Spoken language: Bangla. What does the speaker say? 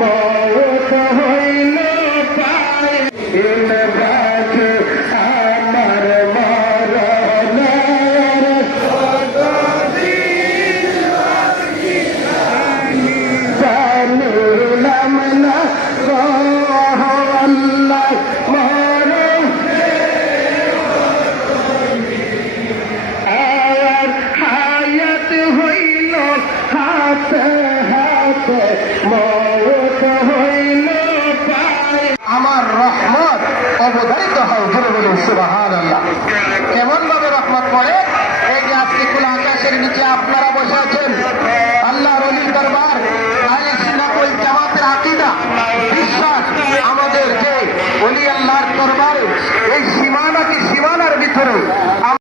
মৌত হইল পায় আমার মরণের জানিলাম না আল্লাহ মরণ আর হায়াত হইল হাতে হাতে মৌত হইল পায় আমার রহমত অবধারিত হয়। ধরে বলুন সুবহানাল্লাহ। কেমন